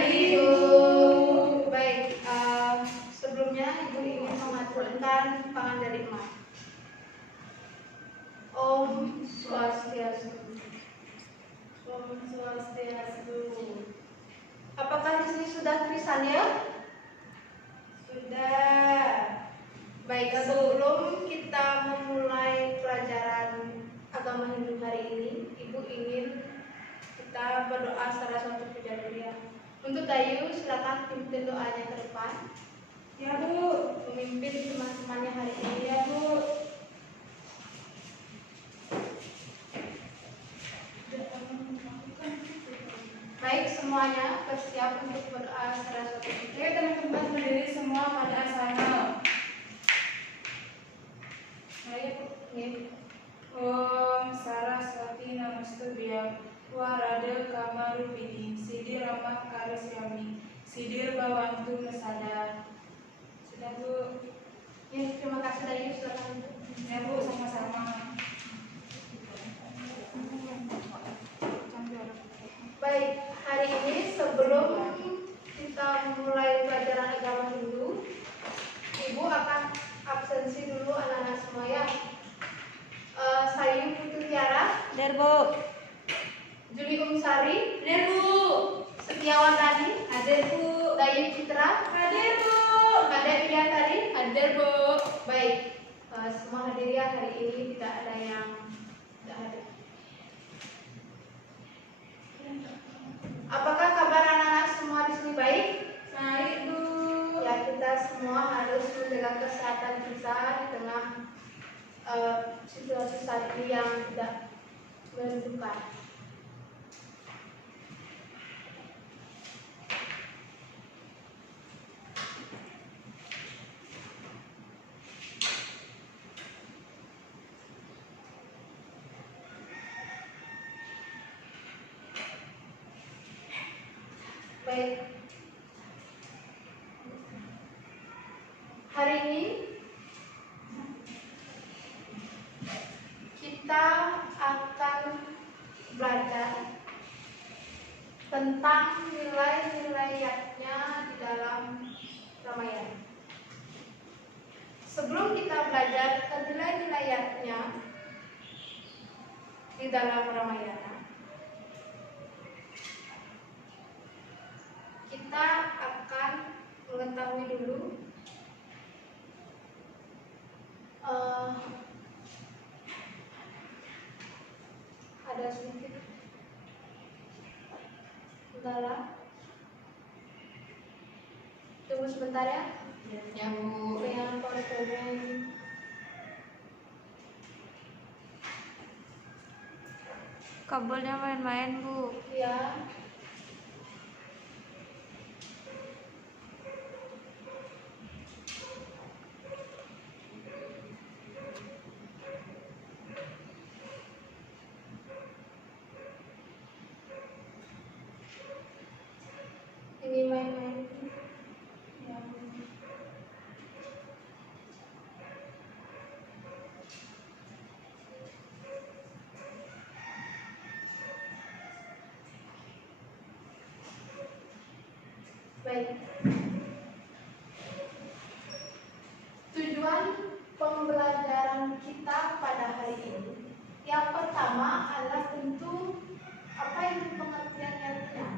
pagi, Bu. Baik, sebelumnya Ibu ingin mengaturkan pangan dari emak. Om Swastiastu. Om Swastiastu. Apakah di sini sudah tulisan ya? Sudah. Baik, sebelum kita memulai pelajaran agama Hindu hari ini, Ibu ingin kita berdoa secara satu puja dulu ya. Untuk Dayu, silakan pimpin doanya ke depan. Ya, Bu. Memimpin teman-temannya hari ini. Ya, Bu. Baik, semuanya bersiap untuk berdoa secara satu puja. Oke, teman-teman berdiri semua pada asana. Ayo, Bu. Om Saraswati Namastubhyam Warada Kamarupini Siddhi Rama Karisyami Siddhir Bhavantu Nasada. Sudah, Bu. Ya, terima kasih Dayu, silakan. Ya, Bu, sama-sama. Baik, hari ini sebelum kita memulai pelajaran agama Hindu, Ibu akan absensi dulu anak-anak semua ya. Sayu Putu Tiara, Der, Bu. Juli Umsari, Der, Bu. Setiawan Tadi, Hadir, Bu. Dayu Citra, Hadir, Bu. Kade Tadi, hadir Bu. Baik, semua hadir ya, hari ini tidak ada yang tidak hadir. Apakah kabar anak-anak semua di sini baik? Baik, Bu. Ya, kita semua harus menjaga kesehatan kita di tengah situasi saat ini yang tidak menentukan. Baik. Hari ini kita akan belajar tentang nilai-nilai yatnya di dalam Ramayana. Sebelum kita belajar ke nilai-nilai yatnya di dalam Ramayana, kita akan mengetahui dulu ada sedikit kendala. Tunggu sebentar ya. Ya, Bu. Dengan PowerPoint. Kabelnya main-main, Bu. Ya. Ini main-main. Ya. Baik. Tujuan pembelajaran kita pada hari ini, yang pertama adalah tentu apa itu pengertian yatnya.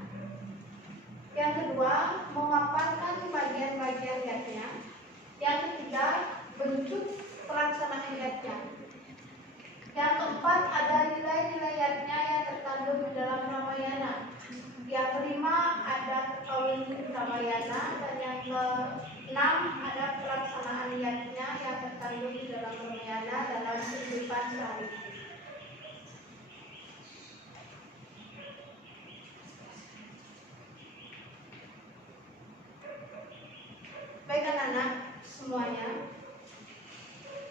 Yang kedua, memaparkan bagian-bagian yatnya. Yang ketiga, bentuk pelaksanaan yatnya. Yang keempat, ada nilai-nilai yatnya yang terkandung di dalam Ramayana. Yang kelima, ada kaul Ramayana, dan yang keenam, ada pelaksanaan yatnya yang terkandung di dalam Ramayana dalam kehidupan sehari-hari. Baik anak-anak semuanya,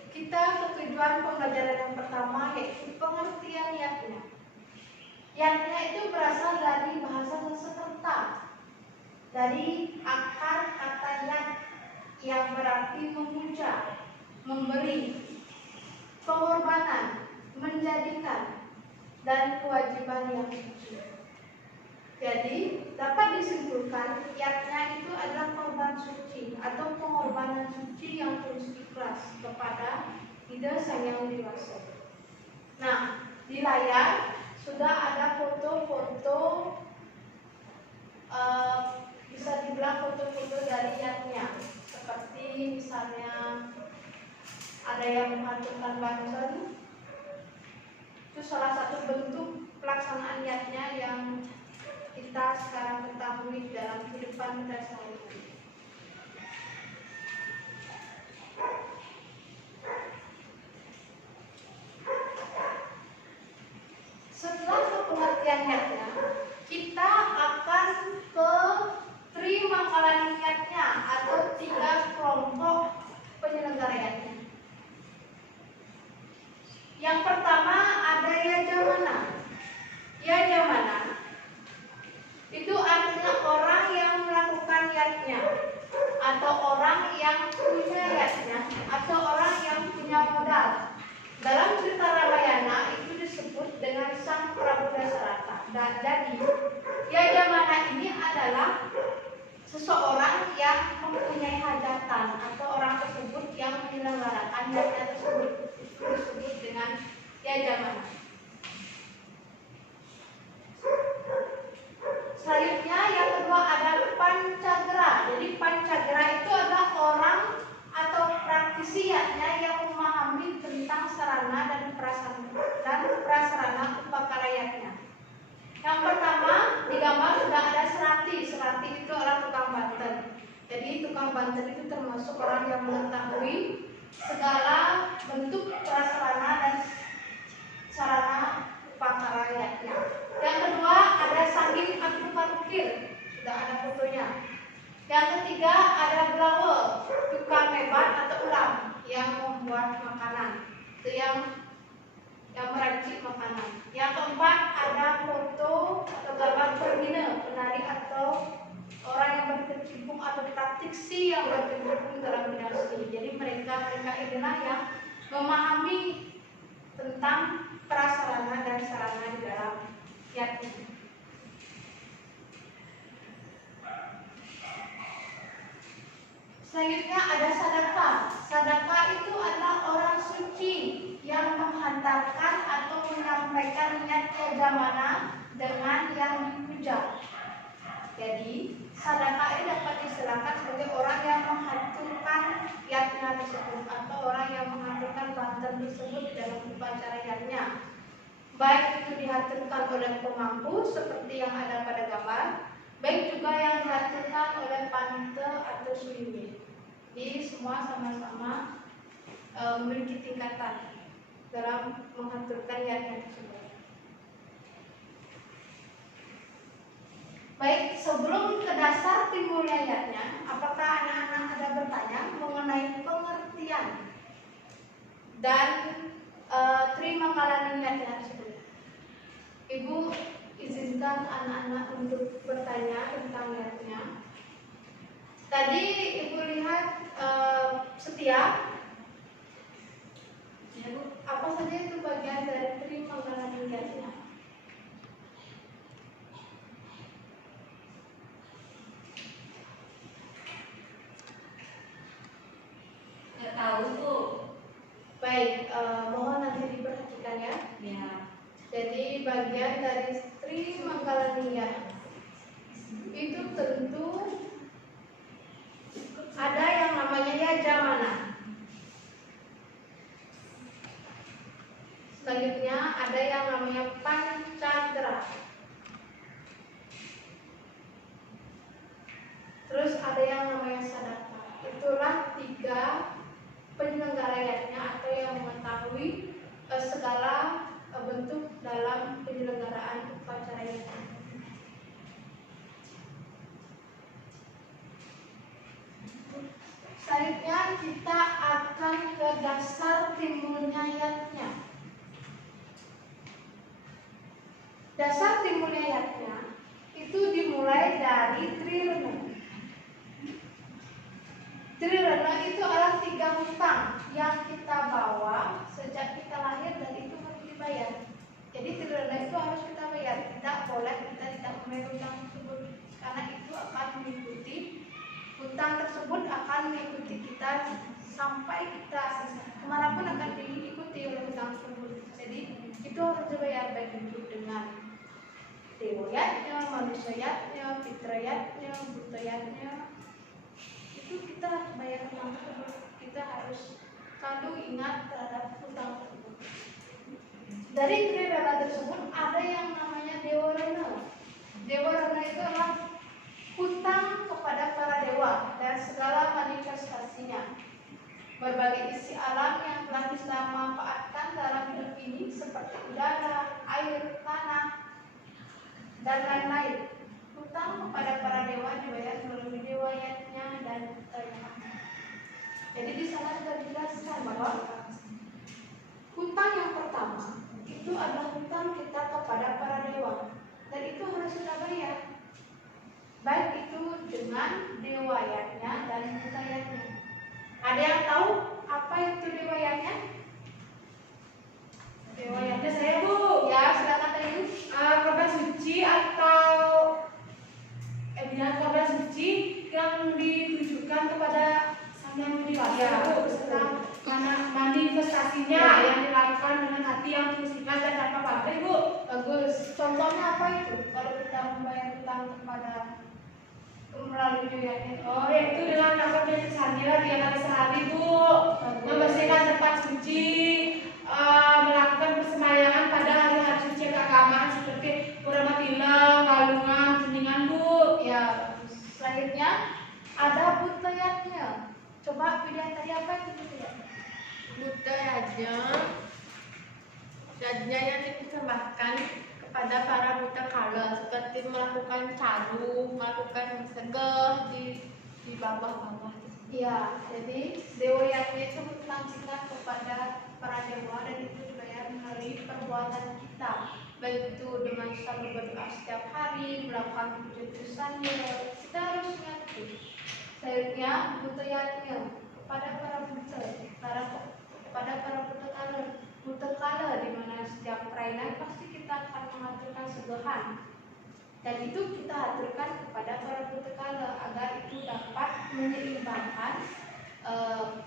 kita ke tujuan pembelajaran yang pertama, yaitu pengertian yatnya. Yatnya itu berasal dari bahasa Sanskerta, dari akar kata yat yang berarti memuja, memberi, pengorbanan, menjadikan, dan kewajiban yang suci. Jadi dapat disimpulkan yatnya itu adalah korban suci atau pengorbanan suci yang tulus ikhlas kepada ide Sang Yang Widi Wasa. Nah, di layar sudah ada foto-foto, bisa dibilang foto-foto dari yatnya, seperti misalnya ada yang menghaturkan banten. Itu salah satu bentuk pelaksanaan yatnya yang kita sekarang ketahui dalam kehidupan kita sehari-hari. Setelah pengertian yatnya, kita akan ke trimangkala yatnya atau 3 kelompok penyelenggara yatnya. Yang pertama ada yajamana. Yajamana itu artinya orang yang melakukan yatnya, atau orang yang punya yatnya, atau orang yang punya modal. Dalam cerita Ramayana itu disebut dengan Sang Prabu Dasarata. Dan jadi yajamana ini adalah seseorang yang mempunyai hajatan, atau orang tersebut yang menyelenggarakan yatnya tersebut. Itu disebut dengan yajamana. Selanjutnya yang kedua ada pancagara. Jadi pancagara itu adalah orang atau praktisi yatnya yang memahami tentang sarana dan prasarana upakara yatnya. Yang pertama di gambar sudah ada serati. Serati itu adalah tukang banten. Jadi tukang banten itu termasuk orang yang mengetahui segala bentuk prasarana dan sarana upakara yatnya. Yang kedua ada sanggit atau parukir, sudah ada fotonya. Yang ketiga ada belawe, tukang mebat atau ulam yang membuat makanan, itu yang meracik makanan. Yang keempat ada foto atau gambar permina, penari atau orang yang berkecimpung atau praktisi yang berkecimpung dalam bidang seni. Jadi mereka inilah yang memahami tentang prasarana dan sarana di dalam yatnya. Selanjutnya ada sadaka. Sadaka itu adalah orang suci yang menghantarkan atau menyampaikan niat yajamana dengan yang dipuja. Jadi sadaka ini dapat diistilahkan sebagai orang yang menghaturkan yatnya tersebut, atau orang yang menghaturkan banten tersebut dalam upacara yatnya. Baik itu dihaturkan oleh pemangku seperti yang ada pada gambar, baik juga yang dihaturkan oleh panite atau suimi. Jadi semua sama-sama memiliki tingkatan dalam menghaturkan yatnya tersebut. Baik, sebelum ke dasar timbulnya yatnya, apakah anak-anak ada bertanya mengenai pengertian dan trimangkala yatnya tersebut? Ibu izinkan anak-anak untuk bertanya tentang yatnya. Tadi ibu lihat setia. Ya, Bu. Apa saja itu bagian dari trimangkala yatnya? Nggak tahu, Bu. Baik, mohon nanti diperhatikan ya. Ya. Jadi bagian dari trimangkala itu tentu ada yang namanya yajamana. Selanjutnya ada yang namanya pancagara. Terus ada yang namanya sadaka. Itulah 3 penyelenggara yatnya atau yang mengetahui segala bentuk dalam penyelenggaraan upacara yatnya. Selanjutnya kita akan ke dasar timbulnya yatnya. Dasar timbulnya yatnya itu dimulai dari trirena. Trirena itu adalah 3 hutang yang kita bawa sejak kita lahir dan itu harus dibayar. Jadi triliunan itu harus kita bayar. Tidak boleh kita tidak membayar hutang tersebut, karena itu akan mengikuti hutang tersebut akan mengikuti kita sampai kita kemanapun akan diikuti oleh hutang tersebut. Jadi itu harus dibayar, baik itu dengan dewayatnya, manusiayatnya, fitrayatnya, butayatnya. Itu kita harus bayar hutang tersebut. Kita harus selalu ingat terhadap hutang tersebut. Dari triliunan tersebut ada yang namanya dewa rena. Dewa rena itu adalah hutang kepada para dewa dan segala manifestasinya. Berbagai isi alam yang telah kita manfaatkan dalam hidup ini seperti udara, air, tanah, dan lain-lain. Hutang kepada para dewa dibayar melalui dewayatnya dan butayatnya. Jadi di sana sudah dijelaskan bahwa hutang yang pertama itu adalah hutang kita kepada para dewa, dan itu harus kita bayar, baik itu dengan dewayatnya dan butayatnya. Ada yang tahu apa itu dewayatnya? Dewayatnya saya, Bu. Ya, silakan tadi. Korban suci atau binatang korban suci yang ditujukan kepada sang yang dewasa, Bu, beserta manifestasinya yang dilakukan dengan hati yang tulus dan tanpa pamrih, Bu. Bagus. Contohnya apa itu? Kalau kita membayar hutang kepada melalui dewayatnya. Oh, yaitu dengan melakukan biasanya 3 kali sehari, Bu. Membersihkan tempat suci, melakukan persembahyangan pada hari-hari suci keagamaan seperti purnama tilang, galungan, kuningan, Bu. Ya, bagus. Selanjutnya ada butayatnya. Coba pilihan tadi apa itu butayat? Butayatnya yang dipersembahkan kepada para buta kala, seperti melakukan caru, melakukan segeh di bawah-bawah. Iya, jadi dewayatnya itu hutang kita kepada para dewa, dan itu dibayar melalui perbuatan kita, baik itu dengan selalu berdoa setiap hari, melakukan puji-pujiannya. Kita harus ingat itu. Selanjutnya butayatnya kepada para buta, kepada para buta kala, di mana setiap perayaan pasti kita akan mengaturkan segehan, dan itu kita aturkan kepada para buta kala agar itu dapat menyeimbangkan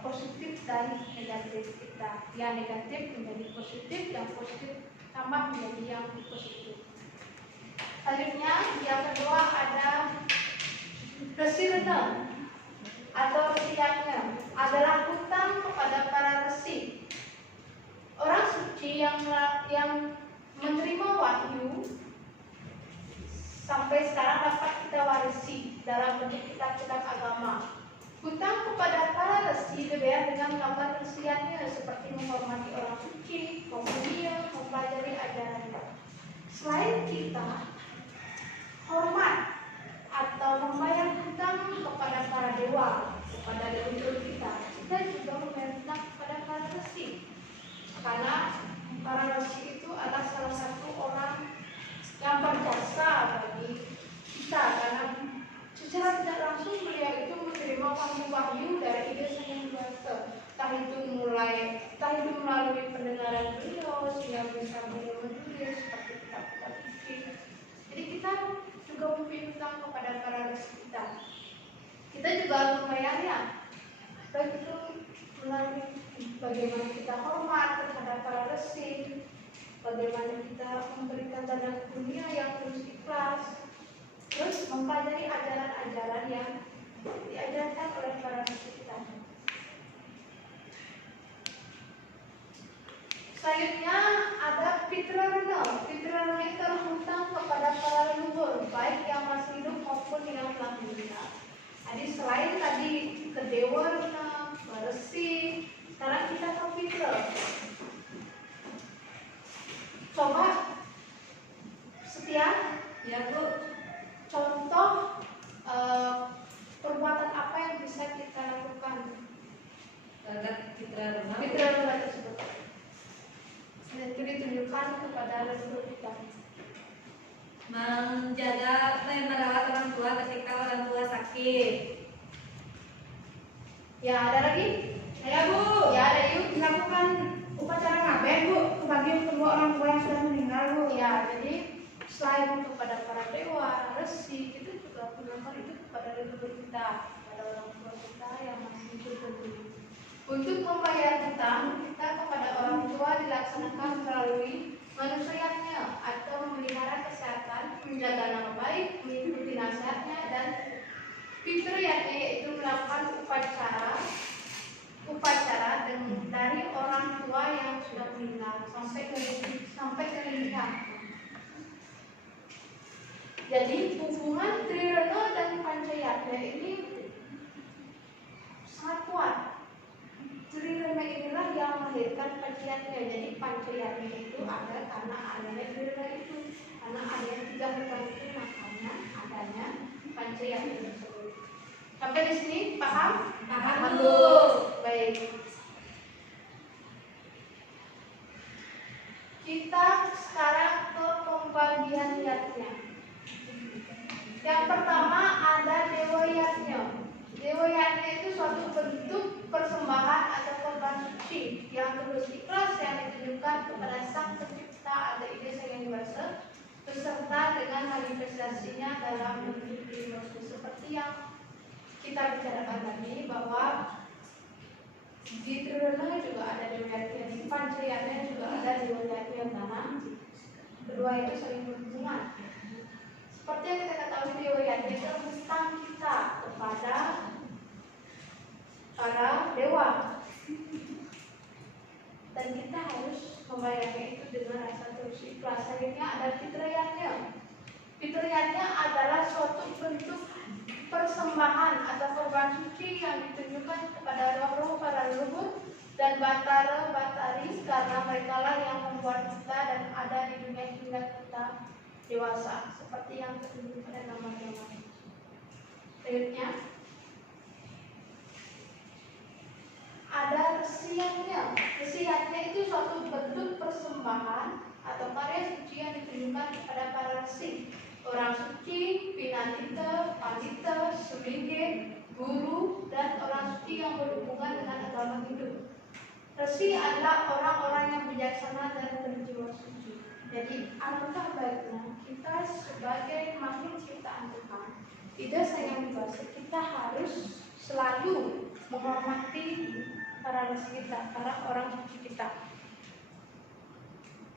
positif dan negatif kita. Yang negatif menjadi positif, yang positif tambah menjadi yang positif. Selanjutnya yang kedua ada resi rena atau resiatnya, adalah hutang kepada para resi, orang suci yang menerima wahyu sampai sekarang dapat kita warisi dalam bentuk kitab-kitab agama. Hutang kepada para resi dibayar dengan melakukan resiatnya, seperti menghormati orang suci, komunia, mempelajari ajarannya. Selain kita hormat atau membayar hutang kepada para dewa, kepada leluhur kita juga membayar hutang kepada para resi, karena para resi itu adalah salah satu orang yang berjasa bagi kita, karena secara tidak langsung beliau itu menerima wahyu dari Ide Sang Yang Kuasa. Entah itu melalui pendengaran beliau sehingga bisa beliau menulis seperti kitab-kitab suci. Jadi kita juga mempunyai hutang kepada para resi kita. Kita juga harus membayarnya, baik itu melalui bagaimana kita hormat terhadap para resi, bagaimana kita memberikan dana dunia yang terus ikhlas, terus mempelajari ajaran-ajaran yang diajarkan oleh para resi kita. Selanjutnya ada fitrarena. Fitrarena itu adalah hutang kepada para leluhur, baik yang masih hidup maupun yang telah meninggal. Jadi selain tadi ke dewa rena, ke resi, sekarang kita ke fitra. Coba Setia, Ya, Bu. contoh perbuatan apa yang bisa kita lakukan Terhadap citra rumah. fitrarena tersebut, dan itu ditunjukkan kepada leluhur kita. Menjaga dan merawat orang tua ketika orang tua sakit. Ya, ada lagi? Ya, Bu. Ya, ada yuk. Melakukan Upacara ngaben Bu, kebagi kedua orang tua yang sudah meninggal Bu. Ya, jadi selain kepada para dewa, resi, kita juga menyampaikan itu kepada leluhur kita, kepada orang tua kita yang masih hidup tentunya. Untuk membayar hutang kita kepada orang tua dilaksanakan melalui manusianya atau memelihara kesehatan, menjaga nama baik, mengikuti nasihatnya, dan fitriyatnya yaitu melakukan upacara dari orang tua yang sudah meninggal sampai ke leluhur. Jadi hubungan Trirana dan Pancayatna ini sangat kuat. Trirana inilah yang melahirkan Pancayatna. Jadi Pancayatna itu ada karena adanya Trirana itu, karena adanya 3 hutang itu, makanya adanya Pancayatna tersebut. Sampai di sini paham? Paham, Bu. Bu. Baik. Kita sekarang ke pembagian yatnya. Yang pertama ada Dewa Yatnya. Dewa Yatnya itu suatu bentuk persembahan atau korban suci yang tulus ikhlas yang ditujukan kepada Sang Pencipta atau Ide Sang Yang Kuasa beserta dengan manifestasinya dalam bentuk diri seperti yang kita bicarakan tadi bahwa di Trirana juga ada Dewa Yatnya, di Pancayatna juga ada Dewa Yatnya karena kedua itu saling berhubungan. Seperti yang kita ketahui Dewa Yatnya itu hutang kita kepada para dewa, dan kita harus membayarnya itu dengan rasa tulus ikhlas. Selanjutnya ada Fitriyatnya. Fitriyatnya adalah suatu bentuk persembahan atau korban suci yang ditunjukkan kepada roh-roh para leluhur dan batara-batari karena mereka lah yang membuat kita dan ada di dunia hingga kita dewasa seperti yang tertunjuk pada nama-nama. Selanjutnya ada Resiyatnya. Resiyatnya itu suatu bentuk persembahan atau karya suci yang ditunjukkan kepada para resi, orang suci, pinandita, pandita, sulinge, guru, dan orang suci yang berhubungan dengan agama Hindu. Resi adalah orang-orang yang bijaksana dan berjiwa suci. Jadi alangkah baiknya kita sebagai makhluk ciptaan Tuhan, tidak sayang dibahas, kita harus selalu menghormati para resi kita, para orang suci kita.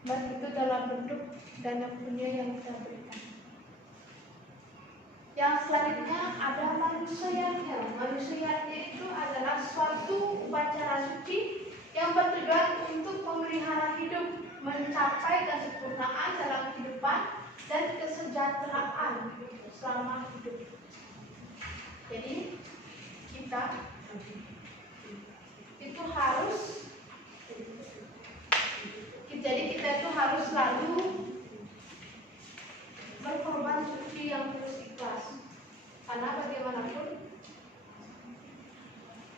Baik itu dalam bentuk dana punya yang kita berikan. Yang selanjutnya ada Manusayatnya. Manusayatnya itu adalah suatu upacara suci yang bertujuan untuk memelihara hidup, mencapai kesempurnaan dalam kehidupan dan kesejahteraan selama hidup. Jadi kita itu harus selalu berkorban suci yang terus ikhlas, karena bagaimanapun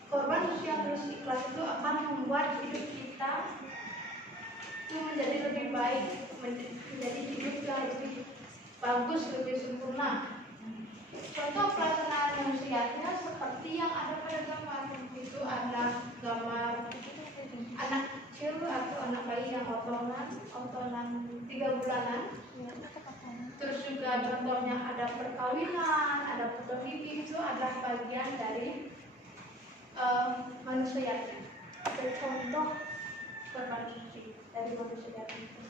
korban suci yang terus ikhlas itu akan membuat hidup kita itu menjadi lebih baik, menjadi hidup yang lebih bagus, lebih sempurna. Contoh pelaksanaan manusianya seperti yang ada pada gambar itu, ada gambar anak kecil atau anak bayi yang otonan 3 bulanan. Terus juga contohnya ada perkawinan, ada potong gigi, itu adalah bagian dari manusianya. Itu contoh korban suci dari manusia tersebut.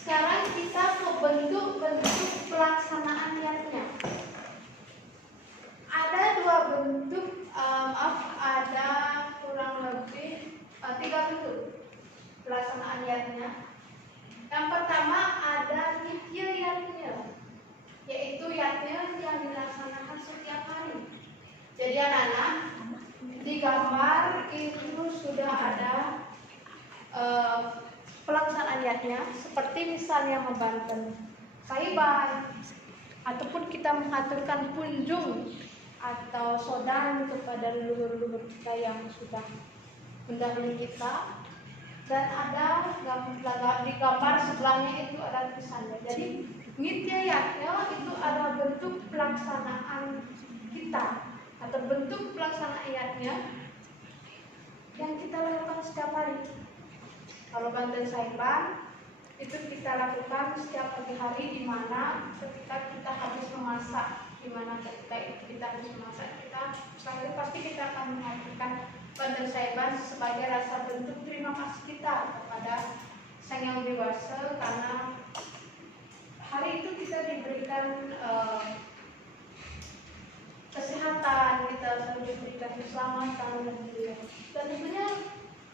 Sekarang kita ke bentuk-bentuk pelaksanaan niatnya. Ada 2 bentuk, ada kurang lebih 3 bentuk pelaksanaan niatnya. Yang pertama ada nitya yatnya, yaitu yatnya yang dilaksanakan setiap hari. Jadi anak-anak, di gambar itu sudah ada pelaksanaan yatnya, seperti misalnya membantu kaiban, ataupun kita mengaturkan kunjung atau sodan kepada leluhur-leluhur kita yang sudah mendahului kita. dan ada di gambar sebelahnya itu ada tulisannya. Jadi nitya yatnya itu adalah bentuk pelaksanaan kita atau bentuk pelaksanaan yatnya yang kita lakukan setiap hari. Kalau Banten Saiban itu kita lakukan setiap pagi hari, di mana ketika kita habis memasak, di mana ketika kita habis memasak, kita selalu pasti kita akan menghadirkan Banten Saiban sebagai rasa bentuk terima kasih kita kepada Sang Yang Dewasa, karena hari itu kita diberikan kesehatan, kita selalu diberikan keselamatan dan juga. Dan tentunya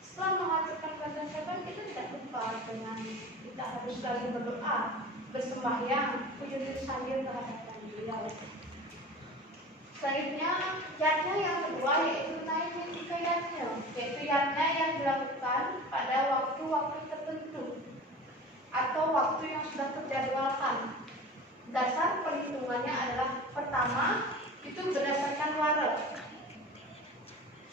setelah mengaturkan Banten Saiban, kita tidak lupa dengan kita harus selalu berdoa, bersembahyang, sujud sambil terhadap beliau. Selanjutnya, yatnya yang kedua yaitu naik ke yatnya, yaitu yatnya yang dilakukan pada waktu-waktu tertentu atau waktu yang sudah terjadwalkan. Dasar perhitungannya adalah pertama itu berdasarkan wara.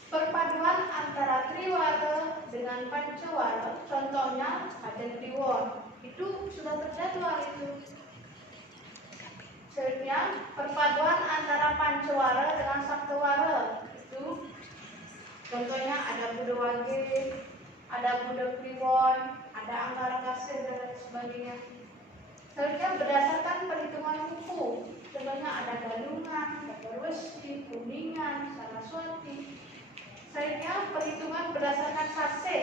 Perpaduan antara triwara dengan pancawara, contohnya ada kliwon, itu sudah terjadwal itu. Selanjutnya, perpaduan antara pancawara dengan saktawara, itu contohnya ada Buddha Wage, ada Buddha Kliwon, ada Anggara Kasih dan lain sebagainya. Selanjutnya berdasarkan perhitungan buku, contohnya ada Galungan, Dagarwesti, Kuningan, Saraswati. Selanjutnya perhitungan berdasarkan sase,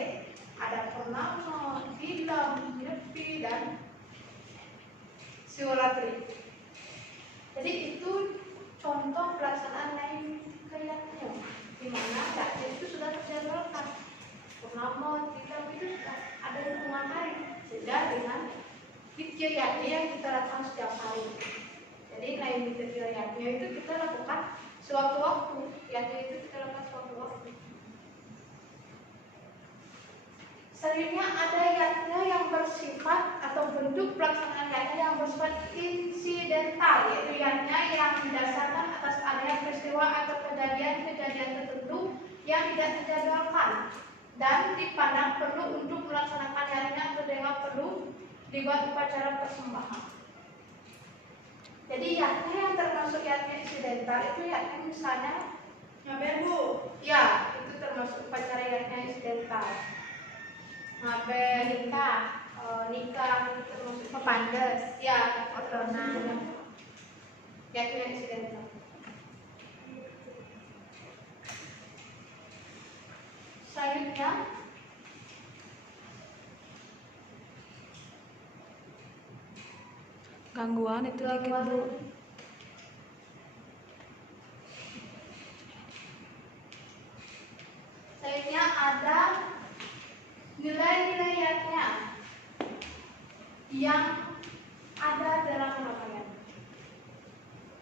ada Purnama, Tilam, Nyepi, dan Siwaratri. Jadi itu contoh pelaksanaan lain kayaknya, di mana yatnya itu sudah terjadwalkan. Purnama, Tilam itu sudah ada hitungan hari, beda dengan nitya yatnya yang kita lakukan setiap hari. Jadi lain nitya yatnya itu kita lakukan sewaktu-waktu, yatnya itu kita lakukan sewaktu-waktu. Selanjutnya ada yatnya yang bersifat atau bentuk pelaksanaan yatnya yang bersifat insidental, yaitu yatnya yang didasarkan atas adanya peristiwa atau kejadian-kejadian tertentu yang tidak terjadwalkan dan dipandang perlu untuk melaksanakan yatnya atau dewa perlu dibuat upacara persembahan. Jadi yatnya yang termasuk yatnya insidental itu yatnya misalnya ngaben bu, ya itu termasuk upacara yatnya insidental. Ngaben nikah itu termasuk pepandes, ya otonan yatnya insidental. Selanjutnya Gangguan itu dikit bu. Selanjutnya ada nilai-nilai yatnya yang ada dalam ramayan.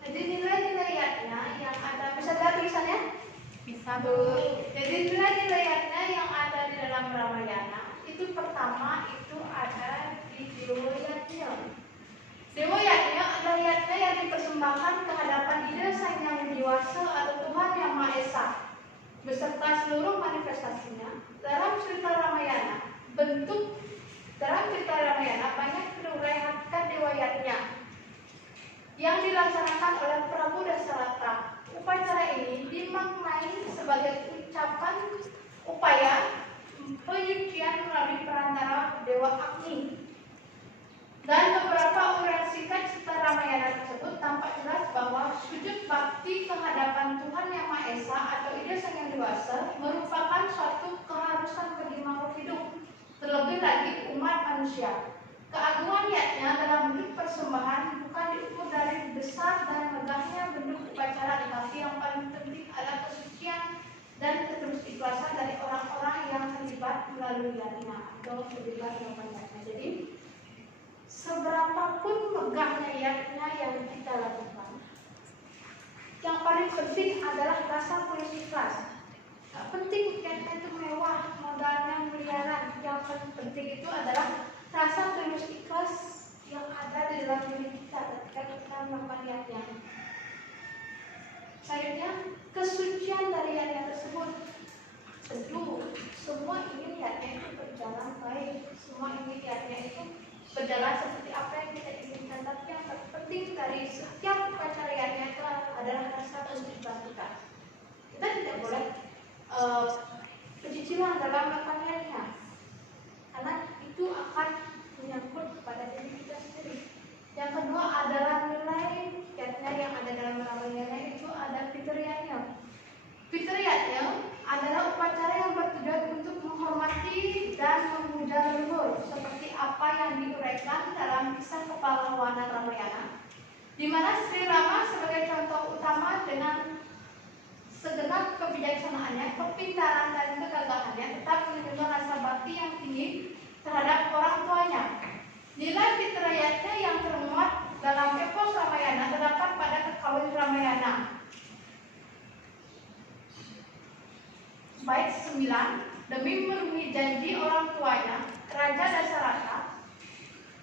Jadi nilai-nilai yatnya yang ada, bisa lihat tulisannya? Bisa bu. Jadi nilai-nilai yatnya yang ada di dalam Ramayana itu pertama itu ada di Dewa Yatnya. Dewa Yatnya adalah yatnya yang dipersembahkan ke hadapan Ida Sang Yang Dewasa atau Tuhan Yang Maha Esa beserta seluruh manifestasinya. Dalam cerita Ramayana, banyak diuraikan Dewa Yatnya yang dilaksanakan oleh Prabu Dasarata. Upacara ini dimaknai sebagai ucapan upaya penyucian melalui perantara Dewa Agni. Dan beberapa uraian singkat cerita Ramayana tersebut tampak jelas bahwa sujud bakti kehadapan Tuhan Yang Maha Esa atau Ida Sang Yang Dewasa merupakan suatu keharusan bagi makhluk hidup, terlebih lagi umat manusia. Keagungan yatnya dalam bentuk persembahan bukan diukur dari besar dan megahnya bentuk upacara, tetapi yang paling penting adalah kesucian dan keterikhlasan dari orang-orang yang terlibat melalui yatnya atau terlibat dalam yatnya. Jadi seberapapun megahnya yatnya yang kita lakukan, yang paling penting adalah rasa tulus ikhlas. Gak penting yatnya itu mewah, modalnya miliaran. Yang paling penting itu adalah rasa tulus ikhlas yang ada di dalam diri kita ketika kita melakukan yatnya. Selanjutnya, kesucian dari yatnya tersebut. tentu semua ingin niatnya itu berjalan baik, semua ingin niatnya itu berjalan seperti apa yang kita inginkan. Tapi yang terpenting dari setiap upacaranya itu adalah rasa kesucian kita. Kita tidak boleh kecicilan dalam pakaiannya, karena itu akan menyangkut kepada diri kita sendiri. Yang kedua adalah nilai kiatnya yang ada dalam ramayana, itu ada fitriyatnya. Fitriyatnya adalah upacara yang bertujuan untuk menghormati dan memuja leluhur, seperti apa yang diuraikan dalam kisah kepahlawanan Ramayana, di mana Sri Rama sebagai contoh utama dengan segenap kebijaksanaannya, kepintaran dan kegagahannya tetap menunjukkan rasa bakti yang tinggi terhadap orang tuanya. Nilai fitriyatnya yang termuat dalam epos Ramayana terdapat pada kekawin Ramayana. Bait 9, demi memenuhi janji orang tuanya, Raja Dasarata,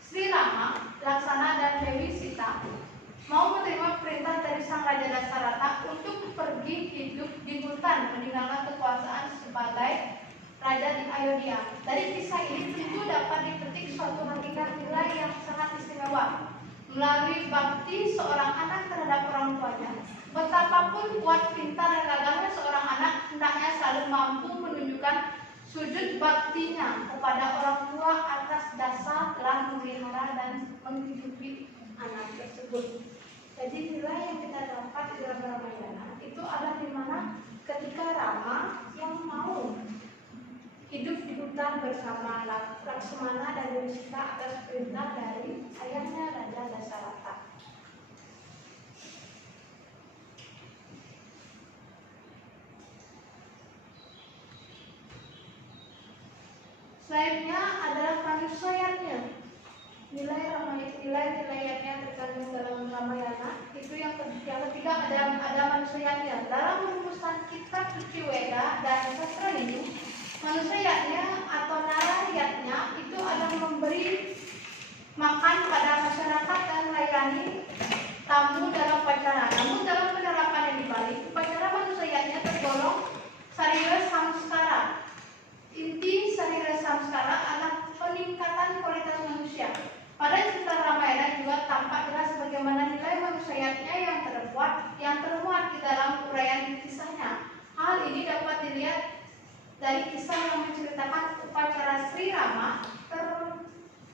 Sri Rama, Laksana dan Dewi Sita mau menerima perintah dari sang Raja Dasarata untuk pergi hidup di hutan meninggalkan kekuasaan sebagai Raja di Ayodhya. Dari kisah ini tentu dapat dipetik suatu hakikat nilai yang sangat istimewa. Melalui bakti seorang anak terhadap orang tuanya, betapapun kuat, pintar, dan gagahnya seorang anak, hendaknya selalu mampu menunjukkan sujud baktinya kepada orang tua atas dasar telah memelihara dan menghidupi anak tersebut. Jadi nilai yang kita dapat di dalam Ramayana itu adalah di mana ketika Rama yang mau hidup di hutan bersama Laksmana dan Dewi Sita atas perintah dari ayahnya Raja Dasarata. Selanjutnya adalah manusianya. Nilai-nilainya terkandung dalam Ramayana itu yang ketiga ada manusianya. Dalam merumuskan kitab suci Weda dan sastra ini, manusianya atau narayatnya itu adalah memberi makan pada masyarakat dan melayani tamu dalam upacara. Namun dalam penerapan yang dibalik, upacara manusianya tergolong sarira samskara. Inti sarira samskara adalah peningkatan kualitas manusia. Pada cerita Ramayana juga tampak jelas bagaimana nilai manusianya yang termuat di dalam uraian kisahnya. Hal ini dapat dilihat dari kisah yang menceritakan upacara Sri Rama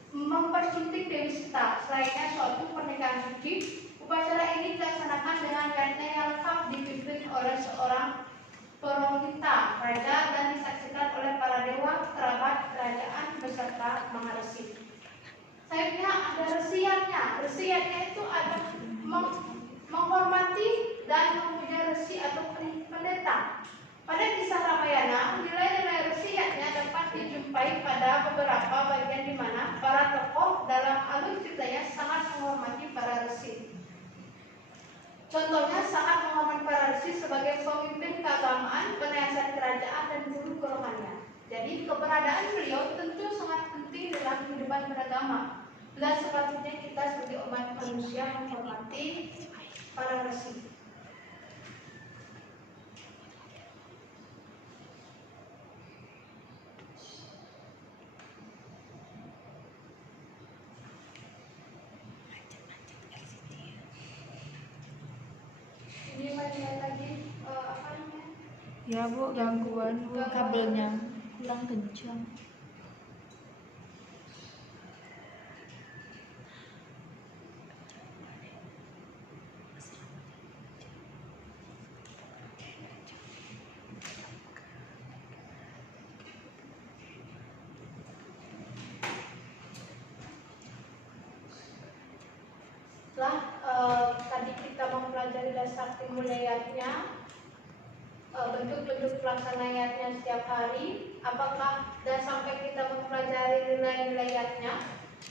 mempersunting Dewi Sita. Selainnya suatu pernikahan suci, upacara ini dilaksanakan dengan niatnya yang lengkap, dipimpin oleh seorang Purohita raja dan disaksikan oleh para dewa, kerabat kerajaan beserta Maharesi. Selanjutnya ada resiannya. Resiannya itu adalah menghormati dan memuja resi atau pendeta. Pada kisah Ramayana, nilai-nilai resiannya dapat dijumpai pada beberapa bagian di mana para tokoh dalam alur ceritanya sangat menghormati para resi. Contohnya sangat menghormati para resi sebagai pemimpin keagamaan, penasihat kerajaan, dan guru kerohanian. Jadi keberadaan beliau tentu sangat penting dalam kehidupan beragama. Dan sepatutnya kita sebagai umat manusia menghormati para resi. Ini masih lagi apa namanya? Ya Bu, gangguan Bu, kabelnya kurang kencang. Setelah tadi kita mempelajari dasar timulayatnya, bentuk-bentuk pelaksananya setiap hari, apakah dan sampai kita mempelajari nilai-nilainya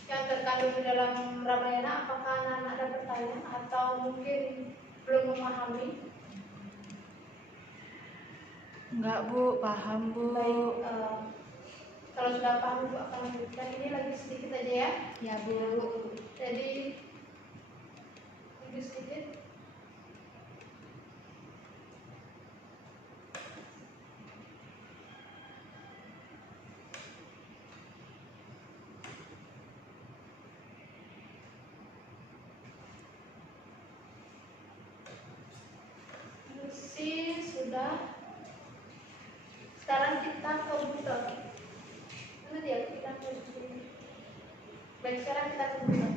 yang terkandung di dalam Ramayana, apakah anak-anak ada pertanyaan atau mungkin belum memahami? Enggak Bu, paham Bu. Baik, kalau sudah paham Bu akan lanjutkan. Ini lagi sedikit aja ya. Ya Bu. Jadi lagi sedikit. sudah. Sekarang kita ke buku. Itu dia kita ke buku. Baik, sekarang kita ke buku.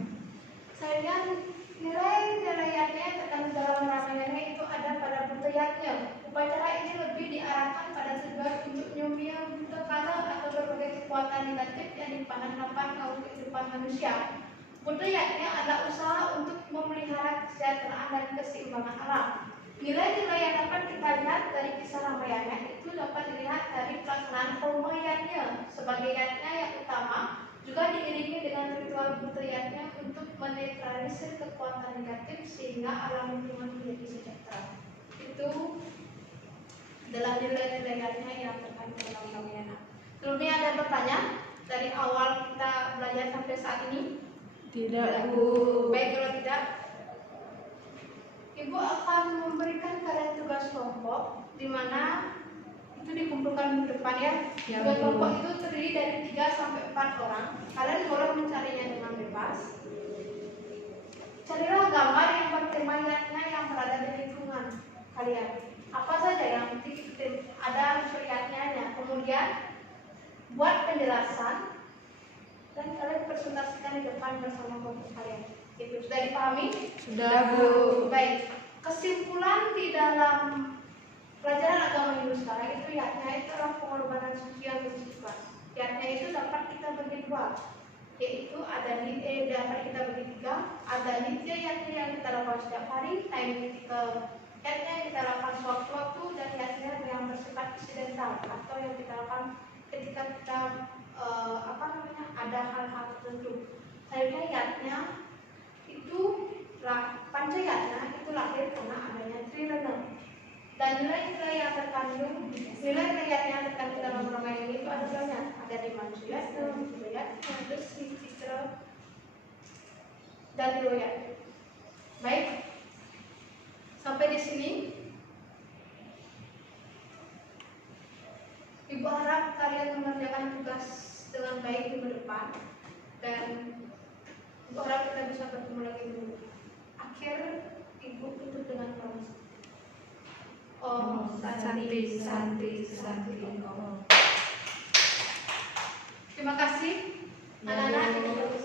Saya lihat nilai-nilainya tentang dalam ramaiannya itu ada pada butayatnya. Upacara ini lebih diarahkan pada tujuan untuk nyumia buta kala atau berbagai kekuatan negatif yang dipanahkan kaum kehidupan manusia. Butayatnya adalah usaha untuk memelihara kesejahteraan dan keseimbangan alam. Nilai-nilai yang dapat kita lihat dari kisah Ramayana itu dapat dilihat dari pelaksanaan pemayannya sebagai yatnya yang utama, juga diiringi dengan ritual budayanya untuk menetralisir kekuatan negatif sehingga alam lingkungan menjadi sejahtera. Itu adalah nilai-nilainya yang terkait dalam Ramayana. Sebelumnya ada pertanyaan dari awal kita belajar sampai saat ini? Tidak, Bu. Baik, kalau tidak, Ibu akan memberikan kalian tugas kelompok di mana itu dikumpulkan di depan ya. Tugas kelompok itu terdiri dari 3 sampai 4 orang. Kalian boleh mencarinya dengan bebas. Carilah gambar yang bertema yatnya yang berada di lingkungan kalian. Apa saja yang ada unsur-yatnya. Kemudian buat penjelasan dan kalian presentasikan di depan bersama kelompok kalian. Itu sudah dipahami? Sudah, Bu. Baik. Kesimpulan di dalam pelajaran agama Hindu sekarang itu yatnya itu adalah pengorbanan suci yang bersifat. Yatnya itu dapat kita bagi 2, yaitu dapat kita bagi 3. Ada nitya yatnya yang kita lakukan setiap hari, yatnya yang kita lakukan sewaktu-waktu, dan yatnya yang bersifat insidental atau yang kita lakukan ketika kita ada hal-hal tertentu. Akhirnya yatnya itu pancayatna itu lahir karena adanya trirana. Dan nilai-nilai yang terkandung, nilai-nilai yang terkandung dalam Ramayana itu ada banyak. Ada di Manusuyatna, Budayatna, Desi, Citra, dan Riwayat. Baik, sampai di sini. Ibu harap kalian mengerjakan tugas dengan baik minggu depan, dan Ibu harap kita bisa bertemu lagi dulu. Akhir Ibu tutup dengan promise. Oh, Santi. Terima kasih anak-anak.